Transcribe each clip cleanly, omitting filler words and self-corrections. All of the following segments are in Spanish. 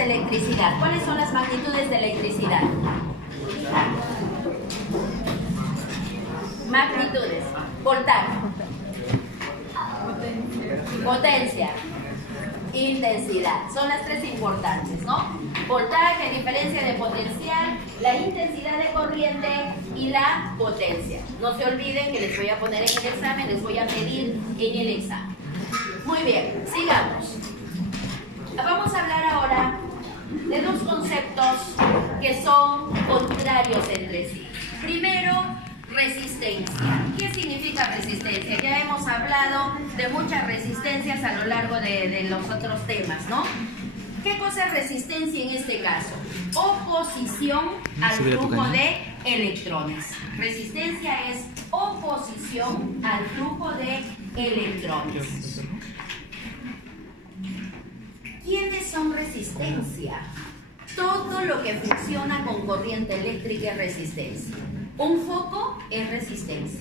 de electricidad. ¿Cuáles son las magnitudes de electricidad? Magnitudes. Voltaje. Potencia. Intensidad. Son las tres importantes, ¿no? Voltaje, diferencia de potencial, la intensidad de corriente y la potencia. No se olviden que les voy a poner en el examen, les voy a medir en el examen. Muy bien, sigamos. Vamos a hablar ahora de dos conceptos que son contrarios entre sí. Primero, resistencia. ¿Qué significa resistencia? Ya hemos hablado de muchas resistencias a lo largo de los otros temas, ¿no? ¿Qué cosa es resistencia en este caso? Oposición al flujo de electrones. Resistencia es oposición al flujo de electrones. ¿Quiénes son resistencia? Todo lo que funciona con corriente eléctrica es resistencia. Un foco es resistencia.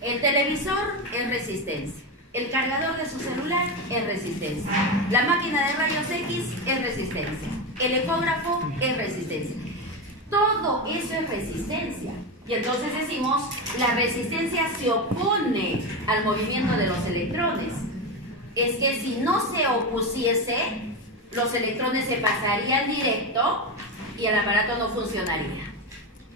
El televisor es resistencia. El cargador de su celular es resistencia. La máquina de rayos X es resistencia. El ecógrafo es resistencia. Todo eso es resistencia. Y entonces decimos, la resistencia se opone al movimiento de los electrones. Es que si no se opusiese, los electrones se pasarían directo y el aparato no funcionaría.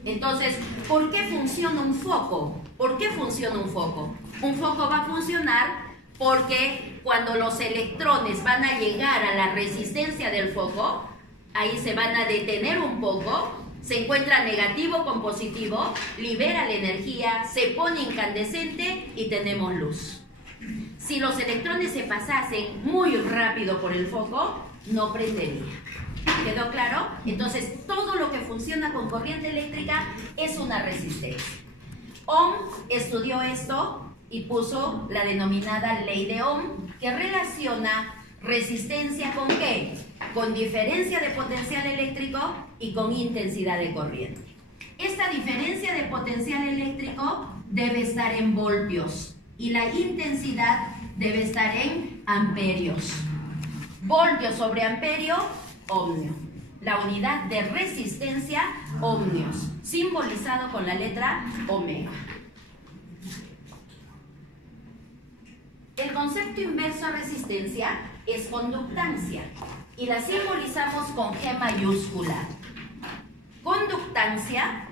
Entonces, ¿por qué funciona un foco? ¿Por qué funciona un foco? Un foco va a funcionar porque cuando los electrones van a llegar a la resistencia del foco, ahí se van a detener un poco, se encuentra negativo con positivo, libera la energía, se pone incandescente y tenemos luz. Si los electrones se pasasen muy rápido por el foco, no prendería. ¿Quedó claro? Entonces, todo lo que funciona con corriente eléctrica es una resistencia. Ohm estudió esto y puso la denominada ley de Ohm, que relaciona resistencia ¿con qué? Con diferencia de potencial eléctrico y con intensidad de corriente. Esta diferencia de potencial eléctrico debe estar en voltios y la intensidad debe estar en amperios. Voltio sobre amperio, ohmio. La unidad de resistencia, ohmios, simbolizado con la letra omega. El concepto inverso a resistencia es conductancia y la simbolizamos con G mayúscula. Conductancia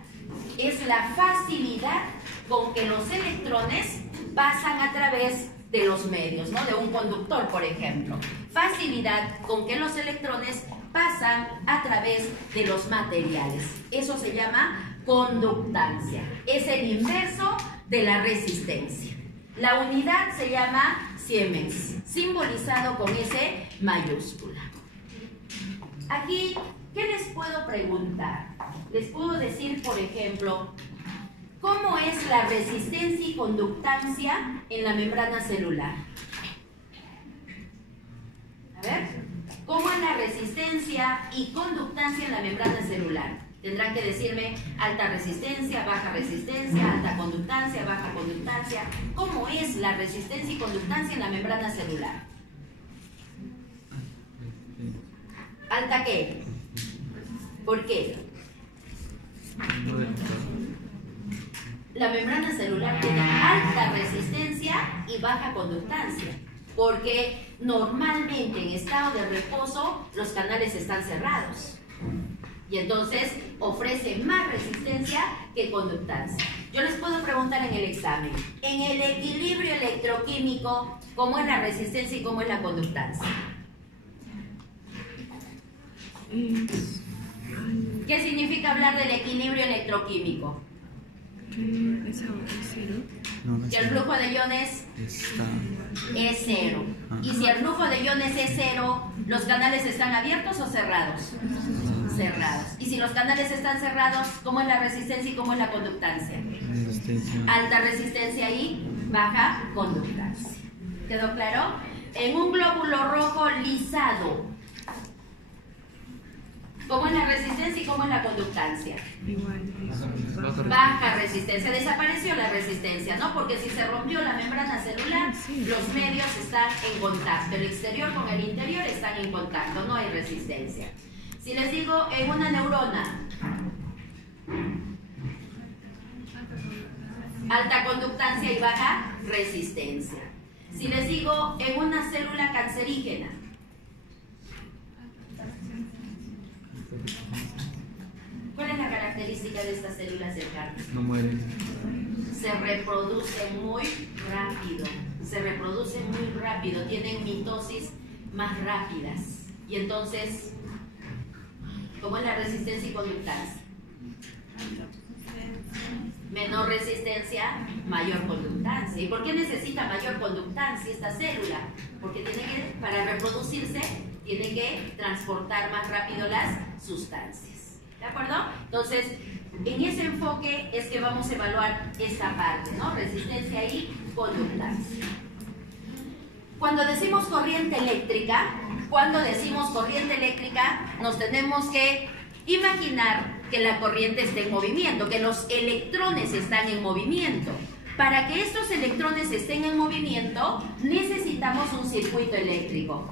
es la facilidad con que los electrones pasan a través de los medios, ¿no? De un conductor, por ejemplo. Facilidad con que los electrones pasan a través de los materiales. Eso se llama conductancia. Es el inverso de la resistencia. La unidad se llama Siemens, simbolizado con S mayúscula. Aquí, ¿qué les puedo preguntar? Les puedo decir, por ejemplo, ¿cómo es la resistencia y conductancia en la membrana celular? A ver, ¿cómo es la resistencia y conductancia en la membrana celular? Tendrán que decirme alta resistencia, baja resistencia, alta conductancia, baja conductancia. ¿Cómo es la resistencia y conductancia en la membrana celular? ¿Alta qué? ¿Por qué? La membrana celular tiene alta resistencia y baja conductancia, porque normalmente en estado de reposo los canales están cerrados y entonces ofrece más resistencia que conductancia. Yo les puedo preguntar en el examen, en el equilibrio electroquímico, ¿cómo es la resistencia y cómo es la conductancia? ¿Qué significa hablar del equilibrio electroquímico? Que el flujo de iones es cero. Y si el flujo de iones es cero, ¿los canales están abiertos o cerrados? Cerrados. Y si los canales están cerrados, ¿cómo es la resistencia y cómo es la conductancia? Alta resistencia y baja conductancia. ¿Quedó claro? En un glóbulo rojo lisado, ¿cómo es la resistencia y cómo es la conductancia? Baja resistencia. Desapareció la resistencia, ¿no? Porque si se rompió la membrana celular, los medios están en contacto. El exterior con el interior están en contacto, no hay resistencia. Si les digo en una neurona, alta conductancia y baja resistencia. Si les digo en una célula cancerígena, ¿cuál es la característica de estas células del cáncer? No mueren. Se reproducen muy rápido. Se reproducen muy rápido. Tienen mitosis más rápidas. Y entonces, ¿cómo es la resistencia y conductancia? Menor resistencia, mayor conductancia. ¿Y por qué necesita mayor conductancia esta célula? Porque tiene que, para reproducirse, tiene que transportar más rápido las sustancias. ¿De acuerdo? Entonces, en ese enfoque es que vamos a evaluar esta parte, ¿no? Resistencia y conductancia. Cuando decimos corriente eléctrica, nos tenemos que imaginar que la corriente está en movimiento, que los electrones están en movimiento. Para que estos electrones estén en movimiento, necesitamos un circuito eléctrico.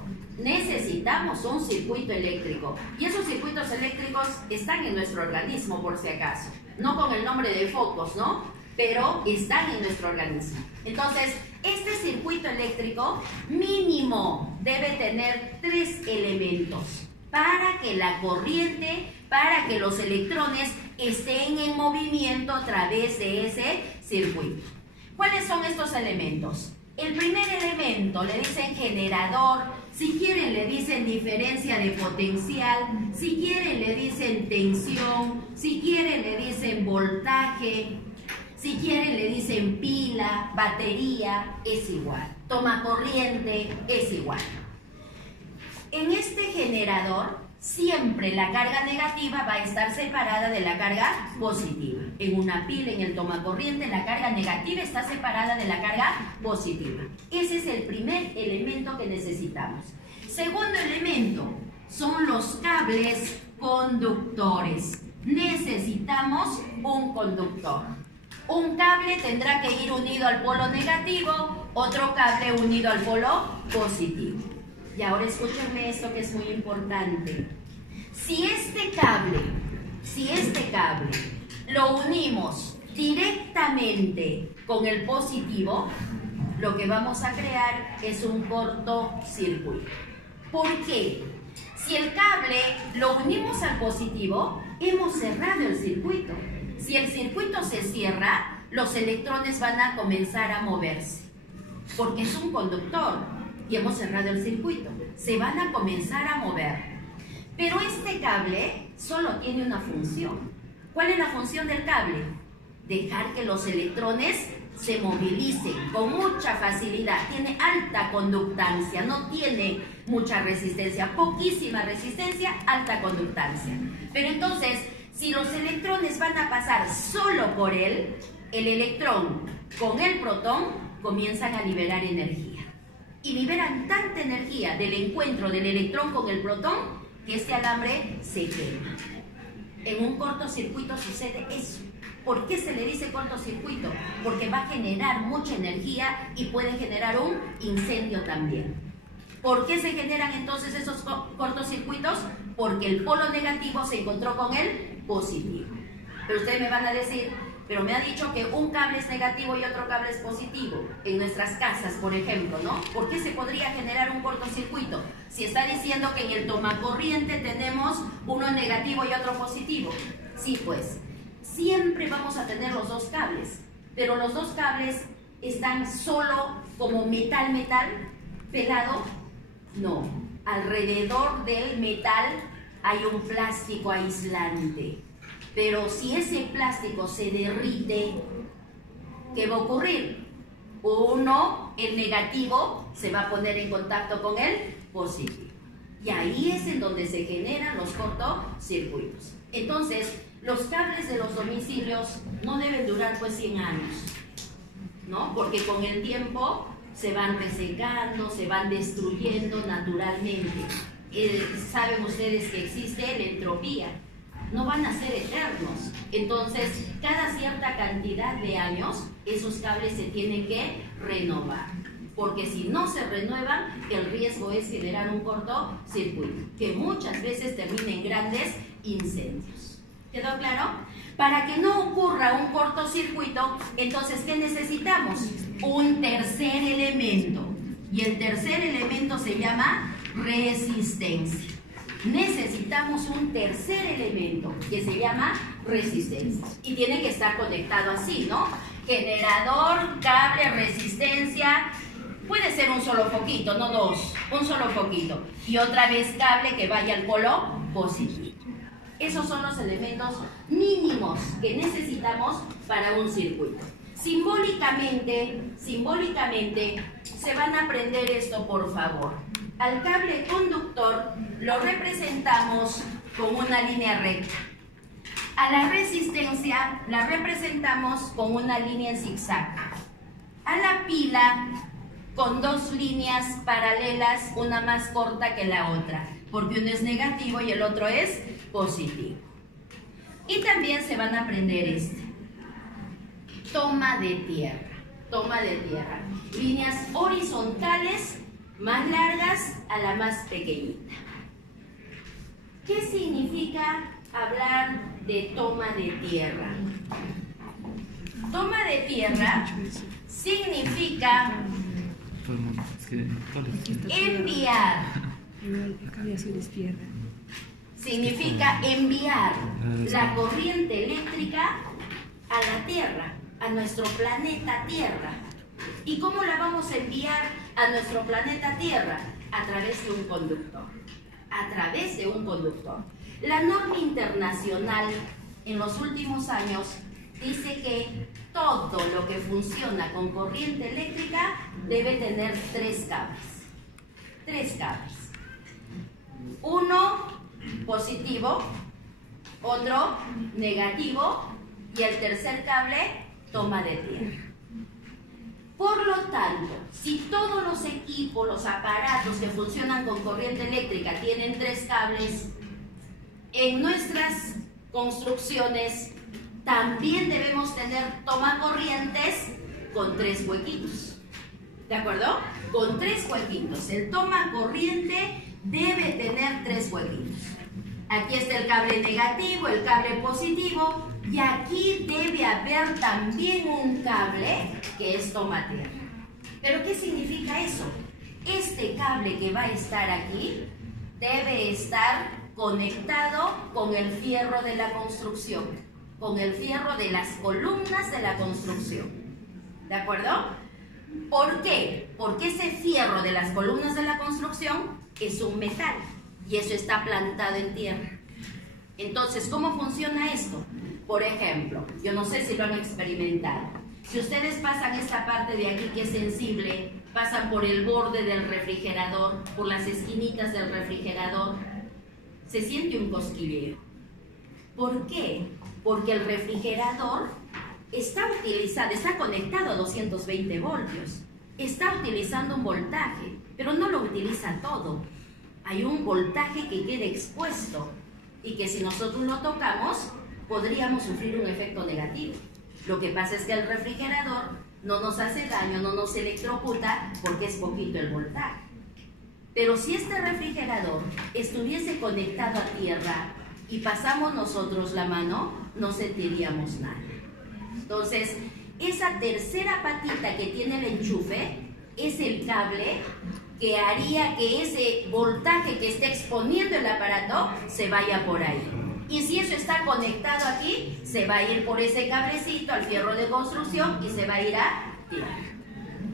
Y esos circuitos eléctricos están en nuestro organismo, por si acaso. No con el nombre de focos, ¿no? Pero están en nuestro organismo. Entonces, este circuito eléctrico mínimo debe tener 3 elementos para que la corriente, para que los electrones estén en movimiento a través de ese circuito. ¿Cuáles son estos elementos? El primer elemento le dicen generador, si quieren le dicen diferencia de potencial, si quieren le dicen tensión, si quieren le dicen voltaje, si quieren le dicen pila, batería, es igual. Toma corriente, es igual. En este generador, siempre la carga negativa va a estar separada de la carga positiva. En una pila, en el tomacorriente, la carga negativa está separada de la carga positiva. Ese es el primer elemento que necesitamos. Segundo elemento son los cables conductores. Necesitamos un conductor. Un cable tendrá que ir unido al polo negativo, otro cable unido al polo positivo. Y ahora escúchenme esto que es muy importante. Si este cable lo unimos directamente con el positivo, lo que vamos a crear es un cortocircuito. ¿Por qué? Si el cable lo unimos al positivo, hemos cerrado el circuito. Si el circuito se cierra, los electrones van a comenzar a moverse, porque es un conductor y hemos cerrado el circuito. Se van a comenzar a mover. Pero este cable solo tiene una función. ¿Cuál es la función del cable? Dejar que los electrones se movilicen con mucha facilidad. Tiene alta conductancia, no tiene mucha resistencia, poquísima resistencia, alta conductancia. Pero entonces, si los electrones van a pasar solo por él, el electrón con el protón comienzan a liberar energía. Y liberan tanta energía del encuentro del electrón con el protón que este alambre se quema. En un cortocircuito sucede eso. ¿Por qué se le dice cortocircuito? Porque va a generar mucha energía y puede generar un incendio también. ¿Por qué se generan entonces esos cortocircuitos? Porque el polo negativo se encontró con el positivo. Pero ustedes me van a decir, pero me ha dicho que un cable es negativo y otro cable es positivo. En nuestras casas, por ejemplo, ¿no? ¿Por qué se podría generar un cortocircuito? Si está diciendo que en el tomacorriente tenemos uno negativo y otro positivo. Sí, pues, siempre vamos a tener los dos cables, pero los dos cables están solo como metal pelado. No, alrededor del metal hay un plástico aislante. Pero si ese plástico se derrite, ¿qué va a ocurrir? Uno, el negativo, se va a poner en contacto con el positivo. Y ahí es en donde se generan los cortocircuitos. Entonces, los cables de los domicilios no deben durar pues 100 años, ¿no? Porque con el tiempo se van resecando, se van destruyendo naturalmente. Saben ustedes que existe la entropía. No van a ser eternos. Entonces, cada cierta cantidad de años, esos cables se tienen que renovar. porque si no se renuevan, el riesgo es generar un cortocircuito, que muchas veces termina en grandes incendios. ¿Quedó claro? Para que no ocurra un cortocircuito, entonces, ¿qué necesitamos? Un tercer elemento. Y el tercer elemento se llama resistencia. Necesitamos un tercer elemento que se llama resistencia. Y tiene que estar conectado así, ¿no? Generador, cable, resistencia. Puede ser un solo foquito, no dos. Un solo foquito. Y otra vez cable que vaya al polo positivo. Esos son los elementos mínimos que necesitamos para un circuito. Simbólicamente, se van a aprender esto, por favor. Al cable conductor lo representamos con una línea recta. A la resistencia la representamos con una línea en zigzag. A la pila con dos líneas paralelas, una más corta que la otra, porque uno es negativo y el otro es positivo. Y también se van a aprender este. Toma de tierra. Líneas horizontales más largas a la más pequeñita. ¿Qué significa hablar de toma de tierra? Toma de tierra significa enviar. Significa enviar la corriente eléctrica a la Tierra, a nuestro planeta Tierra. ¿Y cómo la vamos a enviar a nuestro planeta Tierra? A través de un conductor. La norma internacional en los últimos años dice que todo lo que funciona con corriente eléctrica debe tener tres cables. Uno positivo, otro negativo y el tercer cable toma de tierra. Por lo tanto, si todos los equipos, los aparatos que funcionan con corriente eléctrica tienen tres cables, en nuestras construcciones también debemos tener tomacorrientes con tres huequitos. ¿De acuerdo? Con tres huequitos. El tomacorriente debe tener tres huequitos. Aquí está el cable negativo, el cable positivo, y aquí debe haber también un cable que es toma tierra. ¿Pero qué significa eso? Este cable que va a estar aquí debe estar conectado con el fierro de la construcción, con el fierro de las columnas de la construcción. ¿De acuerdo? ¿Por qué? Porque ese fierro de las columnas de la construcción es un metal y eso está plantado en tierra. Entonces, ¿cómo funciona esto? Por ejemplo, yo no sé si lo han experimentado. Si ustedes pasan esta parte de aquí que es sensible, pasan por el borde del refrigerador, por las esquinitas del refrigerador, se siente un cosquilleo. ¿Por qué? Porque el refrigerador está conectado a 220 voltios, está utilizando un voltaje, pero no lo utiliza todo. Hay un voltaje que queda expuesto y que si nosotros lo tocamos, podríamos sufrir un efecto negativo. Lo que pasa es que el refrigerador no nos hace daño, no nos electrocuta porque es poquito el voltaje. Pero si este refrigerador estuviese conectado a tierra y pasamos nosotros la mano, no sentiríamos nada. Entonces, esa tercera patita que tiene el enchufe es el cable que haría que ese voltaje que esté exponiendo el aparato se vaya por ahí. Y si eso está conectado aquí, se va a ir por ese cablecito al fierro de construcción y se va a ir a tierra.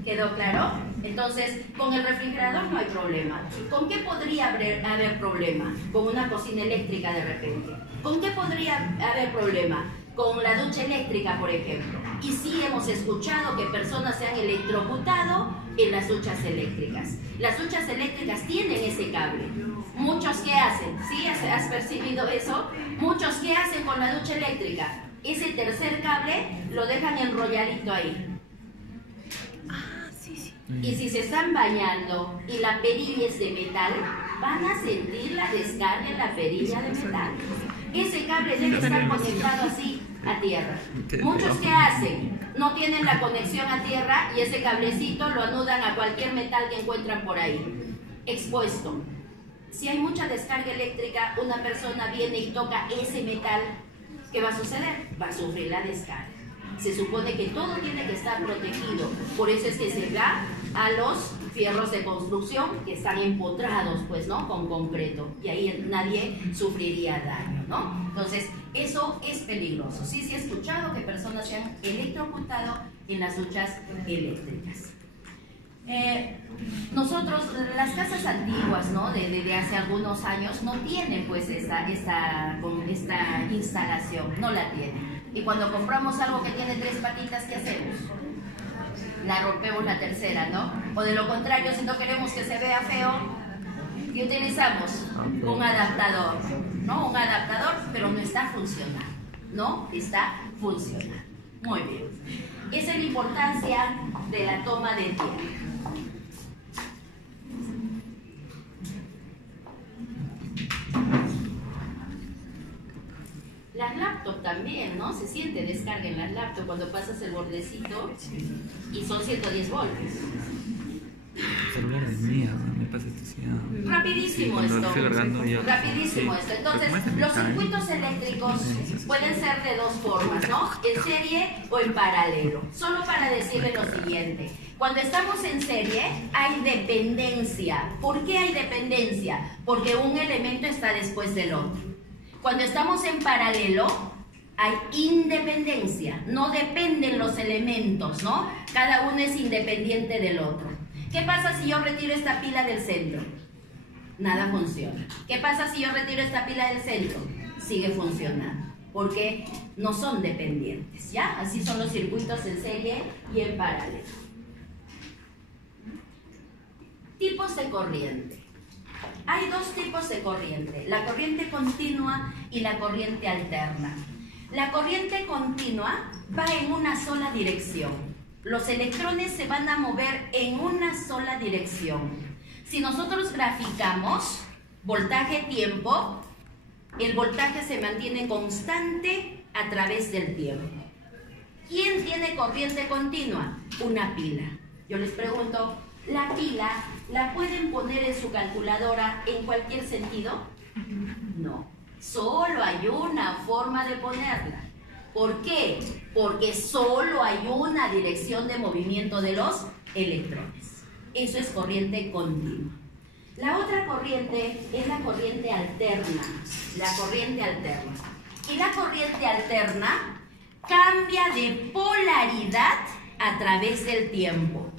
¿Quedó claro? Entonces, con el refrigerador no hay problema. ¿Con qué podría haber problema? Con una cocina eléctrica de repente. ¿Con qué podría haber problema? Con la ducha eléctrica, por ejemplo. Y sí hemos escuchado que personas se han electrocutado en las duchas eléctricas. Las duchas eléctricas tienen ese cable. Muchos, ¿qué hacen? ¿Sí? ¿Has percibido eso? Muchos, ¿qué hacen con la ducha eléctrica? Ese tercer cable lo dejan enrolladito ahí. Y si se están bañando y la perilla es de metal, van a sentir la descarga en la perilla de metal. Ese cable debe estar conectado así a tierra. Muchos que hacen, no tienen la conexión a tierra y ese cablecito lo anudan a cualquier metal que encuentran por ahí, expuesto. Si hay mucha descarga eléctrica, una persona viene y toca ese metal, ¿qué va a suceder? Va a sufrir la descarga. Se supone que todo tiene que estar protegido, por eso es que se va a los fierros de construcción que están empotrados, pues, ¿no?, con concreto, y ahí nadie sufriría daño, ¿no? Entonces, eso es peligroso. Sí se ha escuchado que personas se han electrocutado en las duchas eléctricas. Nosotros, las casas antiguas, ¿no?, de hace algunos años, no tienen pues esta instalación, no la tienen. Y cuando compramos algo que tiene 3 patitas, ¿qué hacemos? La rompemos la tercera, ¿no? O de lo contrario, si no queremos que se vea feo, ¿qué utilizamos? Un adaptador, ¿no? Un adaptador, pero no está funcionando, ¿no? Está funcionando. Muy bien. Esa es la importancia de la toma de tierra. Las laptops también, ¿no? Se siente descarga en las laptops cuando pasas el bordecito y son 110 voltios. Celular de mierda, me pasa Rapidísimo esto. Rapidísimo esto. Entonces, los circuitos eléctricos pueden ser de 2 formas, ¿no? En serie o en paralelo. Solo para decirle lo siguiente. Cuando estamos en serie, hay dependencia. ¿Por qué hay dependencia? Porque un elemento está después del otro. Cuando estamos en paralelo, hay independencia. No dependen los elementos, ¿no? Cada uno es independiente del otro. ¿Qué pasa si yo retiro esta pila del centro? Nada funciona. ¿Qué pasa si yo retiro esta pila del centro? Sigue funcionando. Porque no son dependientes, ¿ya? Así son los circuitos en serie y en paralelo. Tipos de corriente. Hay 2 tipos de corriente, la corriente continua y la corriente alterna. La corriente continua va en una sola dirección. Los electrones se van a mover en una sola dirección. Si nosotros graficamos voltaje-tiempo, el voltaje se mantiene constante a través del tiempo. ¿Quién tiene corriente continua? Una pila. Yo les pregunto, ¿la pila la pueden poner en su calculadora en cualquier sentido? No, solo hay una forma de ponerla. ¿Por qué? Porque solo hay una dirección de movimiento de los electrones. Eso es corriente continua. La otra corriente es la corriente alterna. La corriente alterna. Y la corriente alterna cambia de polaridad a través del tiempo.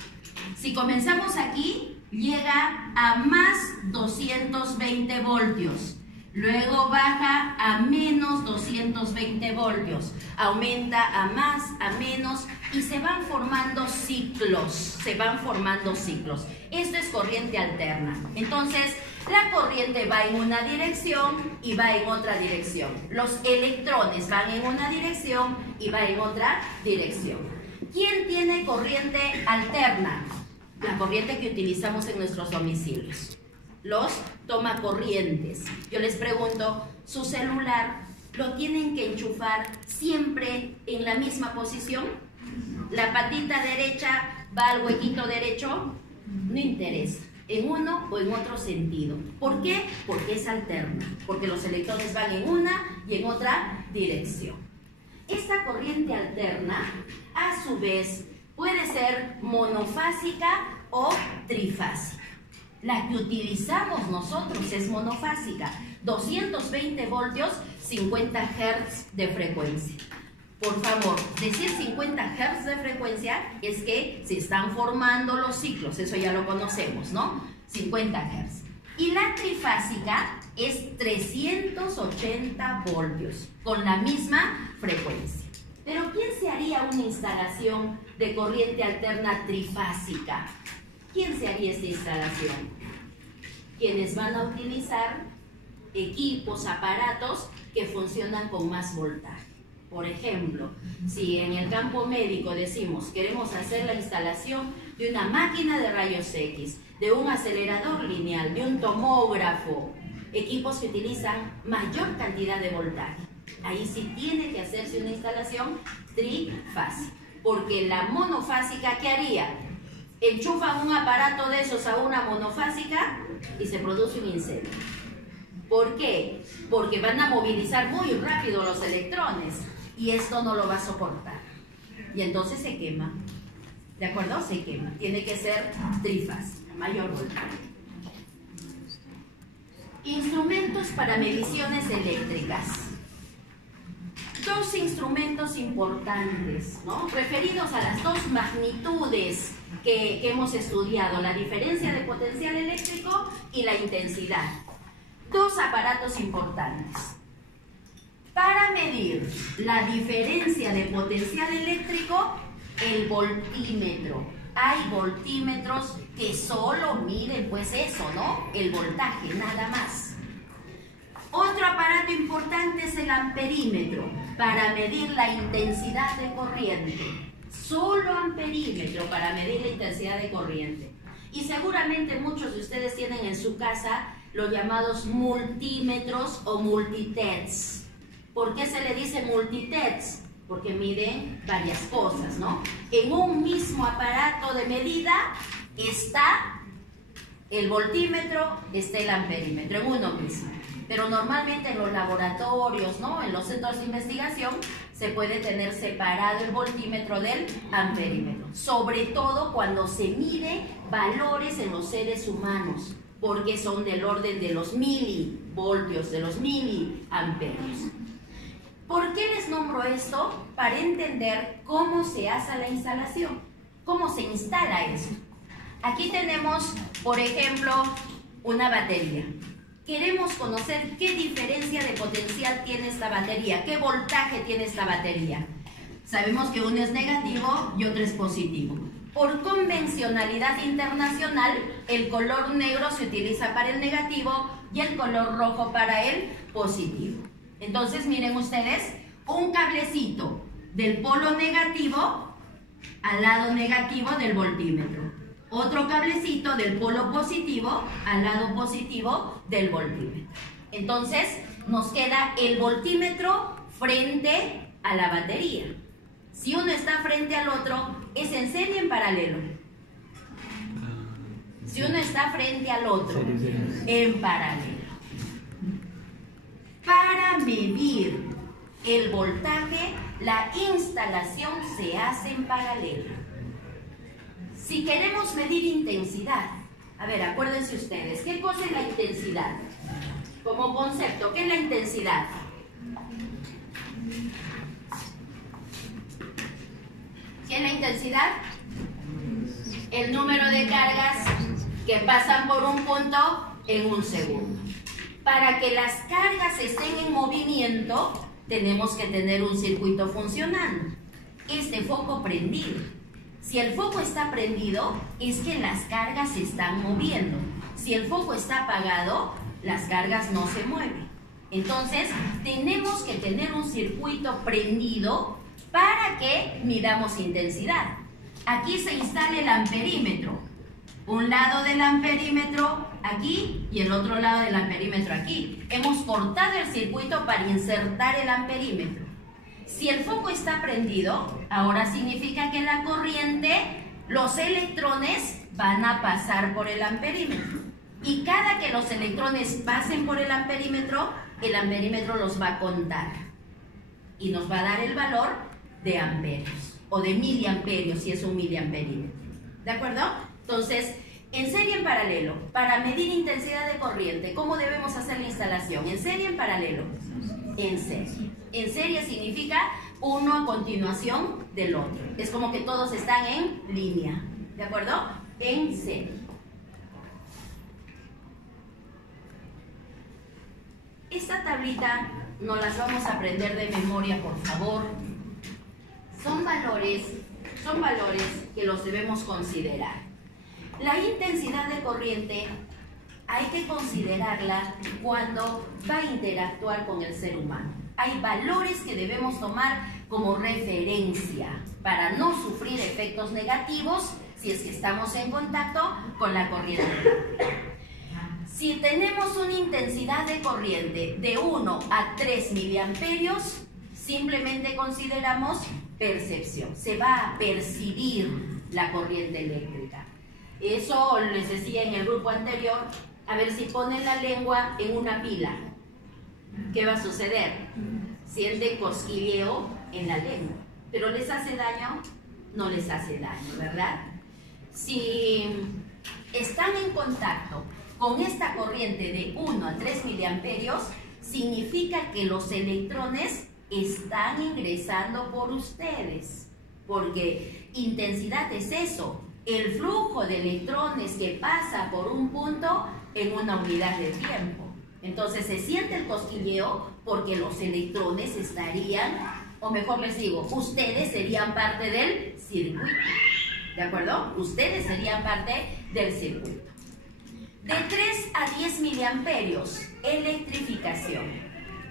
Si comenzamos aquí, llega a más 220 voltios. Luego baja a menos 220 voltios. Aumenta a más, a menos y se van formando ciclos. Se van formando ciclos. Esto es corriente alterna. Entonces, la corriente va en una dirección y va en otra dirección. Los electrones van en una dirección y va en otra dirección. ¿Quién tiene corriente alterna? La corriente que utilizamos en nuestros domicilios. Los tomacorrientes. Yo les pregunto, ¿su celular lo tienen que enchufar siempre en la misma posición? ¿La patita derecha va al huequito derecho? No interesa, en uno o en otro sentido. ¿Por qué? Porque es alterna, porque los electrones van en una y en otra dirección. Esta corriente alterna, a su vez, puede ser monofásica o trifásica. La que utilizamos nosotros es monofásica, 220 voltios, 50 Hz de frecuencia. Por favor, decir 50 Hz de frecuencia es que se están formando los ciclos, eso ya lo conocemos, ¿no? 50 Hz. Y la trifásica es 380 voltios, con la misma frecuencia. Pero ¿quién se haría una instalación de corriente alterna trifásica? ¿Quién se haría esta instalación? Quienes van a utilizar equipos, aparatos que funcionan con más voltaje. Por ejemplo, si en el campo médico decimos queremos hacer la instalación de una máquina de rayos X, de un acelerador lineal, de un tomógrafo, equipos que utilizan mayor cantidad de voltaje. Ahí sí tiene que hacerse una instalación trifásica, porque la monofásica, ¿qué haría? Enchufan un aparato de esos a una monofásica y se produce un incendio. ¿Por qué? Porque van a movilizar muy rápido los electrones y esto no lo va a soportar. Y entonces se quema. ¿De acuerdo? Se quema. Tiene que ser trifásica, mayor voltaje. Instrumentos para mediciones eléctricas. Dos instrumentos importantes, ¿no? Referidos a las dos magnitudes que hemos estudiado, la diferencia de potencial eléctrico y la intensidad. Dos aparatos importantes. Para medir la diferencia de potencial eléctrico, el voltímetro. Hay voltímetros que solo miden pues eso, ¿no? El voltaje, nada más. Otro aparato importante es el amperímetro, para medir la intensidad de corriente. Solo amperímetro para medir la intensidad de corriente. Y seguramente muchos de ustedes tienen en su casa los llamados multímetros o multitets. ¿Por qué se le dice multitets? Porque miden varias cosas, ¿no? En un mismo aparato de medida está el voltímetro, está el amperímetro, en uno mismo. Pero normalmente en los laboratorios, ¿no? En los centros de investigación se puede tener separado el voltímetro del amperímetro. Sobre todo cuando se mide valores en los seres humanos, porque son del orden de los milivoltios, de los miliamperios. ¿Por qué les nombro esto? Para entender cómo se hace la instalación, cómo se instala eso. Aquí tenemos, por ejemplo, una batería. Queremos conocer qué diferencia de potencial tiene esta batería, qué voltaje tiene esta batería. Sabemos que uno es negativo y otro es positivo. Por convencionalidad internacional, el color negro se utiliza para el negativo y el color rojo para el positivo. Entonces, miren ustedes, un cablecito del polo negativo al lado negativo del voltímetro. Otro cablecito del polo positivo al lado positivo del voltímetro. Entonces, nos queda el voltímetro frente a la batería. Si uno está frente al otro, ¿es en serie o en paralelo? Si uno está frente al otro, en paralelo. Para medir el voltaje, la instalación se hace en paralelo. Si queremos medir intensidad, a ver, acuérdense ustedes, ¿qué cosa es la intensidad? Como concepto, ¿qué es la intensidad? ¿Qué es la intensidad? El número de cargas que pasan por un punto en un segundo. Para que las cargas estén en movimiento, tenemos que tener un circuito funcionando. Este foco prendido. Si el foco está prendido, es que las cargas se están moviendo. Si el foco está apagado, las cargas no se mueven. Entonces, tenemos que tener un circuito prendido para que midamos intensidad. Aquí se instala el amperímetro. Un lado del amperímetro aquí y el otro lado del amperímetro aquí. Hemos cortado el circuito para insertar el amperímetro. Si el foco está prendido, ahora significa que la corriente, los electrones van a pasar por el amperímetro. Y cada que los electrones pasen por el amperímetro los va a contar. Y nos va a dar el valor de amperios o de miliamperios si es un miliamperímetro. ¿De acuerdo? Entonces, en serie y en paralelo, para medir intensidad de corriente, ¿cómo debemos hacer la instalación? ¿En serie y en paralelo? En serie. En serie significa uno a continuación del otro. Es como que todos están en línea. ¿De acuerdo? En serie. Esta tablita no las vamos a aprender de memoria, por favor. Son valores que los debemos considerar. La intensidad de corriente hay que considerarla cuando va a interactuar con el ser humano. Hay valores que debemos tomar como referencia para no sufrir efectos negativos si es que estamos en contacto con la corriente. Si tenemos una intensidad de corriente de 1 a 3 miliamperios, simplemente consideramos percepción. Se va a percibir la corriente eléctrica. Eso les decía en el grupo anterior. A ver, si ponen la lengua en una pila, ¿qué va a suceder? Sienten cosquilleo en la lengua. ¿Pero les hace daño? No les hace daño, ¿verdad? Si están en contacto con esta corriente de 1 a 3 miliamperios, significa que los electrones están ingresando por ustedes, porque intensidad es eso, el flujo de electrones que pasa por un punto en una unidad de tiempo. Entonces se siente el cosquilleo porque los electrones estarían, o mejor les digo, ustedes serían parte del circuito, ¿de acuerdo? Ustedes serían parte del circuito. De 3 a 10 miliamperios, electrificación.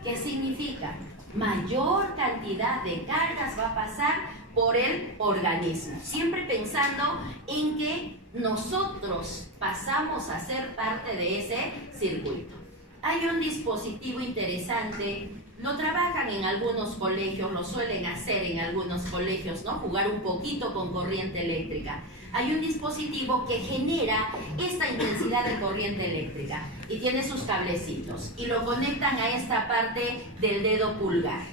¿Qué significa? Mayor cantidad de cargas va a pasar por el organismo, siempre pensando en que nosotros pasamos a ser parte de ese circuito. Hay un dispositivo interesante, lo trabajan en algunos colegios, lo suelen hacer en algunos colegios, ¿no? Jugar un poquito con corriente eléctrica. Hay un dispositivo que genera esta intensidad de corriente eléctrica y tiene sus cablecitos y lo conectan a esta parte del dedo pulgar.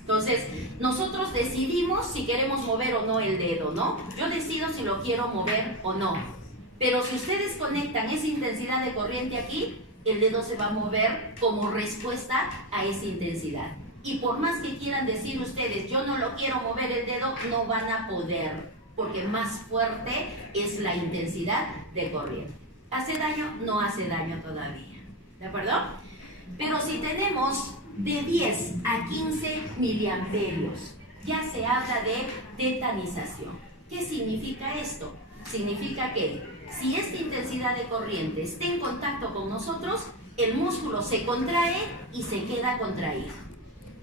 Entonces, nosotros decidimos si queremos mover o no el dedo, ¿no? Yo decido si lo quiero mover o no. Pero si ustedes conectan esa intensidad de corriente aquí, el dedo se va a mover como respuesta a esa intensidad. Y por más que quieran decir ustedes, yo no lo quiero mover el dedo, no van a poder, porque más fuerte es la intensidad de corriente. ¿Hace daño? No hace daño todavía, ¿de acuerdo? Pero si tenemos de 10 a 15 miliamperios, ya se habla de tetanización. ¿Qué significa esto? Significa que si esta intensidad de corriente está en contacto con nosotros, el músculo se contrae y se queda contraído.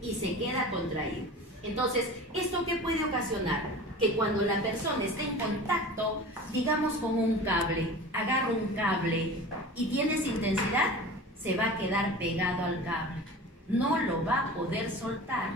Y se queda contraído. Entonces, ¿esto qué puede ocasionar? Que cuando la persona esté en contacto, digamos con un cable, agarra un cable y tiene esa intensidad, se va a quedar pegado al cable. No lo va a poder soltar.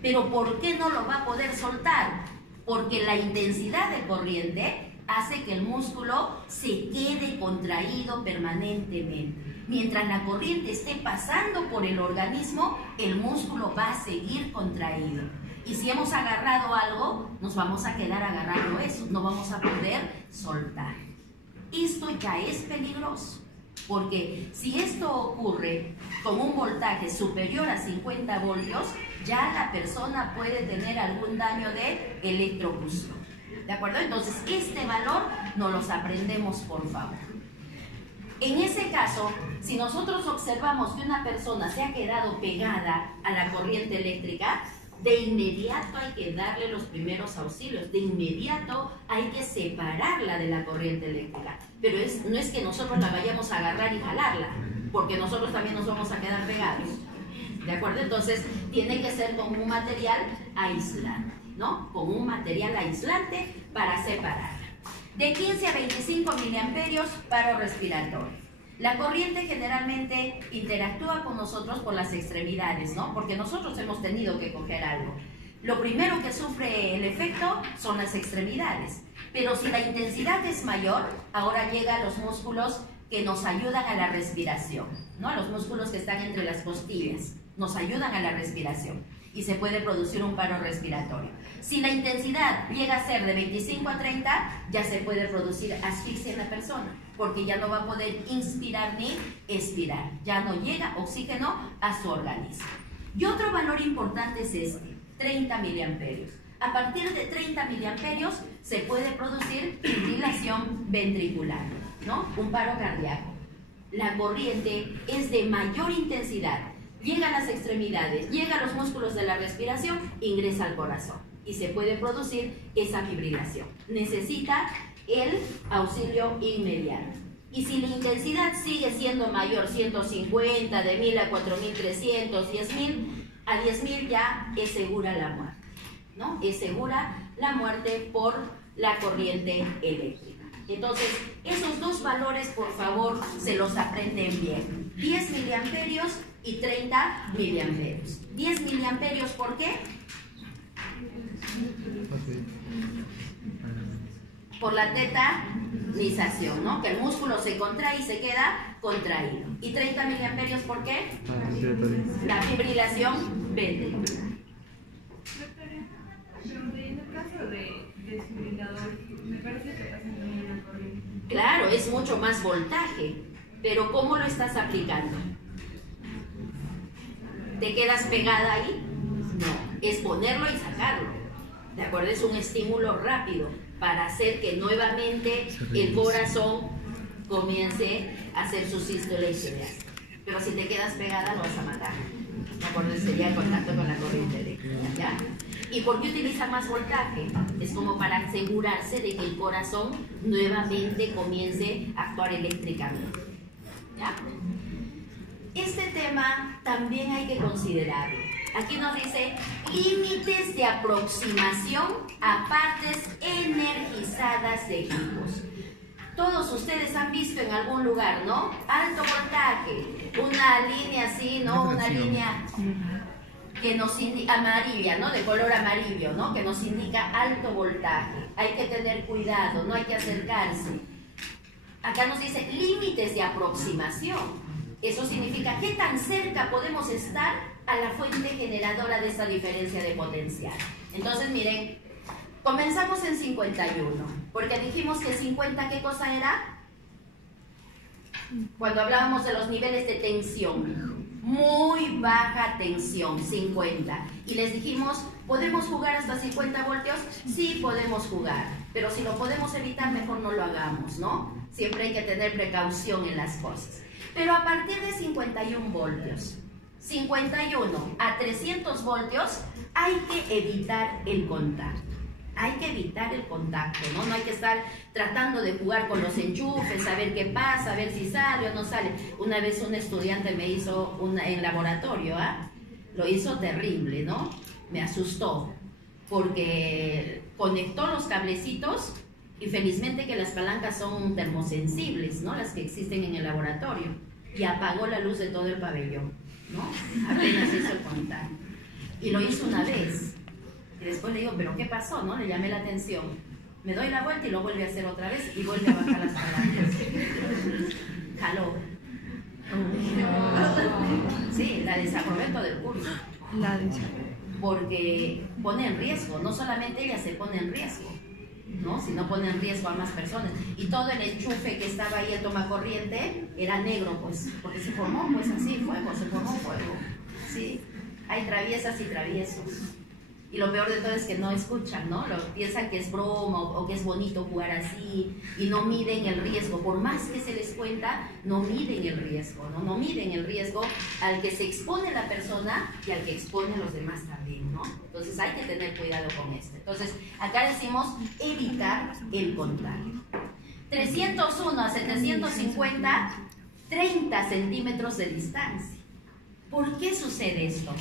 ¿Pero por qué no lo va a poder soltar? Porque la intensidad de corriente hace que el músculo se quede contraído permanentemente. Mientras la corriente esté pasando por el organismo, el músculo va a seguir contraído. Y si hemos agarrado algo, nos vamos a quedar agarrando eso, no vamos a poder soltar. Esto ya es peligroso, porque si esto ocurre con un voltaje superior a 50 voltios, ya la persona puede tener algún daño de electrocución. ¿De acuerdo? Entonces, este valor nos los aprendemos, por favor. En ese caso, si nosotros observamos que una persona se ha quedado pegada a la corriente eléctrica, de inmediato hay que darle los primeros auxilios, de inmediato hay que separarla de la corriente eléctrica. Pero no es que nosotros la vayamos a agarrar y jalarla, porque nosotros también nos vamos a quedar pegados. ¿De acuerdo? Entonces, tiene que ser con un material aislante, ¿no? Con un material aislante para separarla. De 15 a 25 miliamperios, paro respiratorio. La corriente generalmente interactúa con nosotros por las extremidades, ¿no? Porque nosotros hemos tenido que coger algo. Lo primero que sufre el efecto son las extremidades. Pero si la intensidad es mayor, ahora llegan los músculos que nos ayudan a la respiración, ¿no? Los músculos que están entre las costillas nos ayudan a la respiración y se puede producir un paro respiratorio. Si la intensidad llega a ser de 25 a 30, ya se puede producir asfixia en la persona, porque ya no va a poder inspirar ni expirar, ya no llega oxígeno a su organismo. Y otro valor importante es este, 30 miliamperios. A partir de 30 miliamperios se puede producir fibrilación ventricular, ¿no? Un paro cardíaco. La corriente es de mayor intensidad, llega a las extremidades, llega a los músculos de la respiración, ingresa al corazón y se puede producir esa fibrilación. Necesita el auxilio inmediato. Y si la intensidad sigue siendo mayor, 150, de 1000 a 4300, 10.000, a 10.000 ya es segura la muerte, ¿no? Es segura la muerte por la corriente eléctrica. Entonces, esos dos valores, por favor, se los aprenden bien. 10 miliamperios y 30 miliamperios. 10 miliamperios, ¿por qué? Por la tetanización, ¿no? Que el músculo se contrae y se queda contraído. ¿Y 30 miliamperios por qué? La fibrilación ventricular. Pero en el caso de desfibrilador, me parece que pasa también una corriente. Claro, es mucho más voltaje, pero ¿cómo lo estás aplicando? ¿Te quedas pegada ahí? No, es ponerlo y sacarlo. ¿De acuerdo? Es un estímulo rápido para hacer que nuevamente el corazón comience a hacer sus sístoles y diástoles. Pero si te quedas pegada, lo vas a matar. ¿De acuerdo? Sería el contacto con la corriente eléctrica, ¿ya? ¿Y por qué utiliza más voltaje? Es como para asegurarse de que el corazón nuevamente comience a actuar eléctricamente, ¿ya? Este tema también hay que considerarlo. Aquí nos dice límites de aproximación a partes energizadas de equipos. Todos ustedes han visto en algún lugar, ¿no? Alto voltaje, una línea así, ¿no? Una línea que nos indica amarilla, ¿no? De color amarillo, ¿no? Que nos indica alto voltaje. Hay que tener cuidado, no hay que acercarse. Acá nos dice límites de aproximación. Eso significa qué tan cerca podemos estar a la fuente generadora de esta diferencia de potencial. Entonces, miren, comenzamos en 51, porque dijimos que 50, ¿qué cosa era? Cuando hablábamos de los niveles de tensión, muy baja tensión, 50. Y les dijimos, ¿podemos jugar hasta 50 voltios? Sí, podemos jugar, pero si lo podemos evitar, mejor no lo hagamos, ¿no? Siempre hay que tener precaución en las cosas. Pero a partir de 51 voltios, 51 a 300 voltios, hay que evitar el contacto. Hay que evitar el contacto, ¿no? No hay que estar tratando de jugar con los enchufes, a ver qué pasa, a ver si sale o no sale. Una vez un estudiante me hizo en laboratorio, ¿ah? Lo hizo terrible, ¿no? Me asustó, porque conectó los cablecitos y felizmente que las palancas son termosensibles, ¿no? Las que existen en el laboratorio. Y apagó la luz de todo el pabellón, ¿no? Apenas hizo el contacto. Y lo hizo una vez. Y después le digo, ¿pero qué pasó? ¿No? Le llamé la atención. Me doy la vuelta y lo vuelve a hacer otra vez y vuelve a bajar las palancas. Jaló. Sí, la desaprobé todo el curso. Porque pone en riesgo, no solamente ella se pone en riesgo, ¿no? Sino pone en riesgo a más personas. Y todo el enchufe que estaba ahí, el tomacorriente, era negro, pues, porque se formó, pues así, fuego, se formó fuego. ¿Sí? Hay traviesas y traviesos. Y lo peor de todo es que no escuchan, ¿no? Piensan que es broma o que es bonito jugar así y no miden el riesgo. Por más que se les cuenta, no miden el riesgo, ¿no? No miden el riesgo al que se expone la persona y al que expone a los demás también, ¿no? Entonces hay que tener cuidado con esto. Entonces, acá decimos evitar el contagio. 301 a 750, 30 centímetros de distancia. ¿Por qué sucede esto?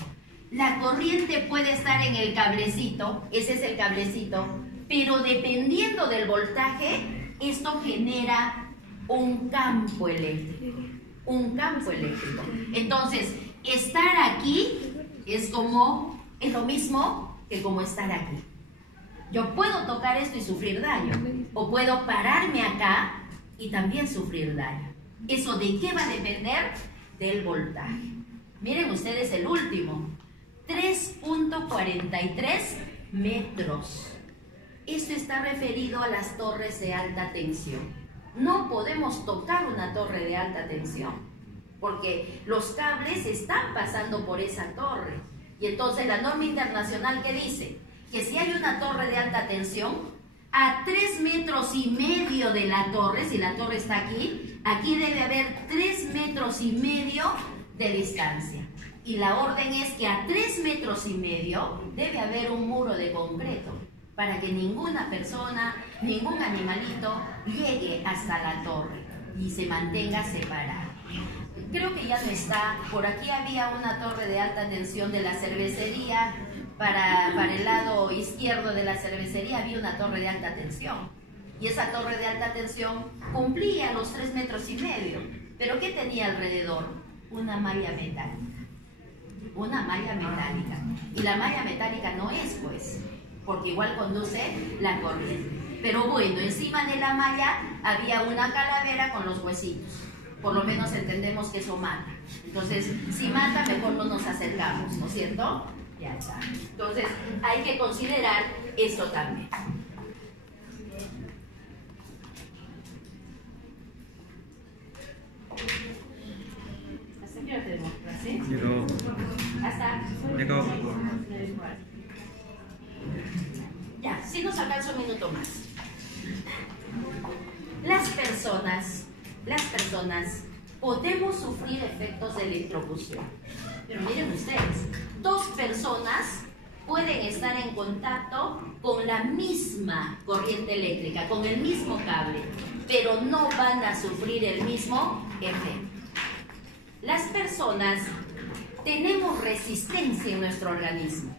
La corriente puede estar en el cablecito, ese es el cablecito, pero dependiendo del voltaje, esto genera un campo eléctrico. Un campo eléctrico. Entonces, estar aquí es lo mismo que como estar aquí. Yo puedo tocar esto y sufrir daño, o puedo pararme acá y también sufrir daño. ¿Eso de qué va a depender? Del voltaje. Miren ustedes el último. 3.43 metros. Esto está referido a las torres de alta tensión. No podemos tocar una torre de alta tensión porque los cables están pasando por esa torre. Y entonces la norma internacional que dice que si hay una torre de alta tensión, a 3,5 metros de la torre, si la torre está aquí, aquí debe haber 3,5 metros de distancia. Y la orden es que a 3,5 metros debe haber un muro de concreto para que ninguna persona, ningún animalito llegue hasta la torre y se mantenga separado. Creo que ya no está. Por aquí había una torre de alta tensión de la cervecería. Para el lado izquierdo de la cervecería había una torre de alta tensión. Y esa torre de alta tensión cumplía los 3,5 metros. ¿Pero qué tenía alrededor? Una malla metálica. Una malla metálica. Y la malla metálica no es, pues, porque igual conduce la corriente. Pero bueno, encima de la malla había una calavera con los huesitos. Por lo menos entendemos que eso mata. Entonces, si mata, mejor no nos acercamos, ¿no es cierto? Ya está. Entonces, hay que considerar eso también. ¿Hasta qué hora tenemos clase? Llegó. Hasta. Llegó. Ya, si nos alcanza un minuto más. Las personas podemos sufrir efectos de electrocución. Pero miren ustedes, 2 personas pueden estar en contacto con la misma corriente eléctrica, con el mismo cable, pero no van a sufrir el mismo efecto. Las personas tenemos resistencia en nuestro organismo.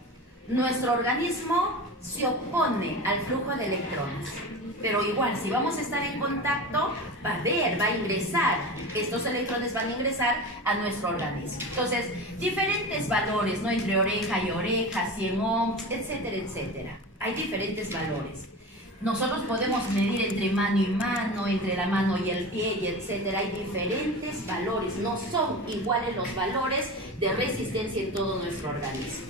Nuestro organismo se opone al flujo de electrones. Pero igual, si vamos a estar en contacto, va a ingresar. Estos electrones van a ingresar a nuestro organismo. Entonces, diferentes valores, ¿no? Entre oreja y oreja, 100 ohms, etcétera, etcétera. Hay diferentes valores. Nosotros podemos medir entre mano y mano, entre la mano y el pie, y etcétera. Hay diferentes valores. No son iguales los valores de resistencia en todo nuestro organismo.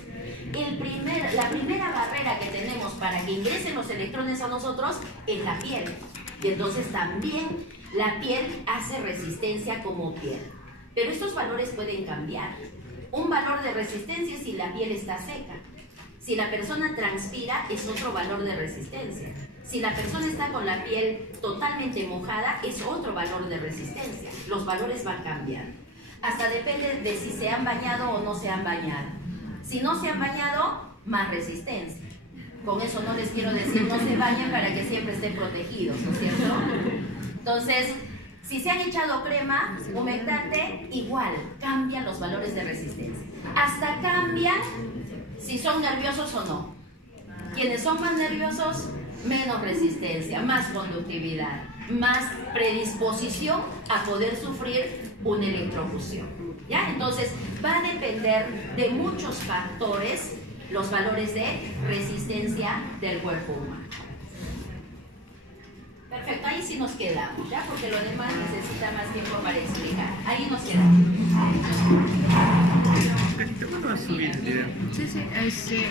La primera barrera que tenemos para que ingresen los electrones a nosotros es la piel. Y entonces también la piel hace resistencia como piel. Pero estos valores pueden cambiar. Un valor de resistencia es si la piel está seca. Si la persona transpira, es otro valor de resistencia. Si la persona está con la piel totalmente mojada, es otro valor de resistencia. Los valores van cambiando. Hasta depende de si se han bañado o no se han bañado. Si no se han bañado, más resistencia. Con eso no les quiero decir no se bañen para que siempre estén protegidos, ¿no es cierto? Entonces, si se han echado crema humectante, igual, cambian los valores de resistencia. Hasta cambian si son nerviosos o no. Quienes son más nerviosos, menos resistencia, más conductividad, más predisposición a poder sufrir una electrocución. ¿Ya? Entonces, va a depender de muchos factores los valores de resistencia del cuerpo humano. Perfecto, ahí sí nos quedamos, ¿ya? Porque lo demás necesita más tiempo para explicar. Ahí nos quedamos. ¿Cuándo vas a subir el video? Sí,